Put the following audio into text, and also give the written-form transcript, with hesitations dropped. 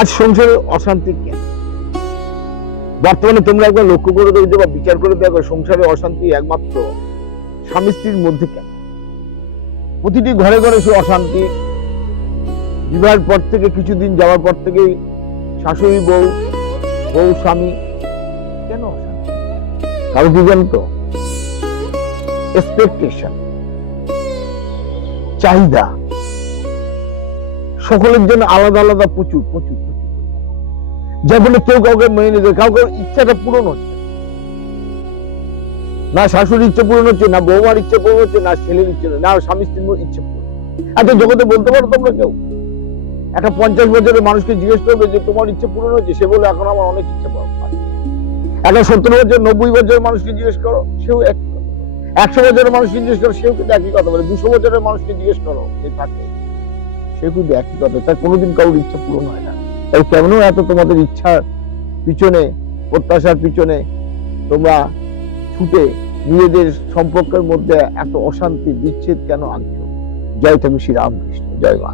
আজ সংসারে অশান্তি কেন? বর্তমানে তোমরা একবার লক্ষ্য করে দেখো বা বিচার করে দেখো, সংসারে অশান্তি একমাত্র স্বামী স্ত্রীর মধ্যে কেন? প্রতিটি ঘরে ঘরে সে অশান্তি। বিবাহের পর থেকে কিছুদিন যাওয়ার পর থেকেই শাশুড়ি বউ, বউ স্বামী, কেন অশান্তি? কারো কি জানতো? এক্সপেকটেশন, চাহিদা সকলের জন্য আলাদা আলাদা, প্রচুর প্রচুর প্রচুর, যার ফলে কেউ কাউকে মেনে নিতে, কাউকে ইচ্ছাটা পূরণ হচ্ছে না। শাশুড়ির ইচ্ছে পূরণ হচ্ছে না, বৌমার ইচ্ছে পূরণ হচ্ছে না, ছেলের ইচ্ছে না, স্বামী স্ত্রীর ইচ্ছে পূরণ। এত জগতে বলতে পারো তোমরা কেউ? একটা 50 বছরের মানুষকে জিজ্ঞেস করবে যে তোমার ইচ্ছে পূরণ হচ্ছে, সে বলে এখন আমার অনেক ইচ্ছে পূরণ। একটা 70 বছর 90 বছরের মানুষকে জিজ্ঞেস করো, সেও এক। 100 বছরের মানুষকে জিজ্ঞেস করো, সেও কিন্তু একই কথা বলে। 200 বছরের মানুষকে জিজ্ঞেস করো যে থাকে, সেও কিন্তু একই কথা। তার কোনোদিন কারোর ইচ্ছা পূরণ হয় না। তাই কেন এত তোমাদের ইচ্ছার পিছনে, প্রত্যাশার পিছনে তোমরা ছুটে নিজেদের সম্পর্কের মধ্যে এত অশান্তি, বিচ্ছেদ কেন আনছো? জয় ঠাকুর শ্রী রামকৃষ্ণ, জয় মা।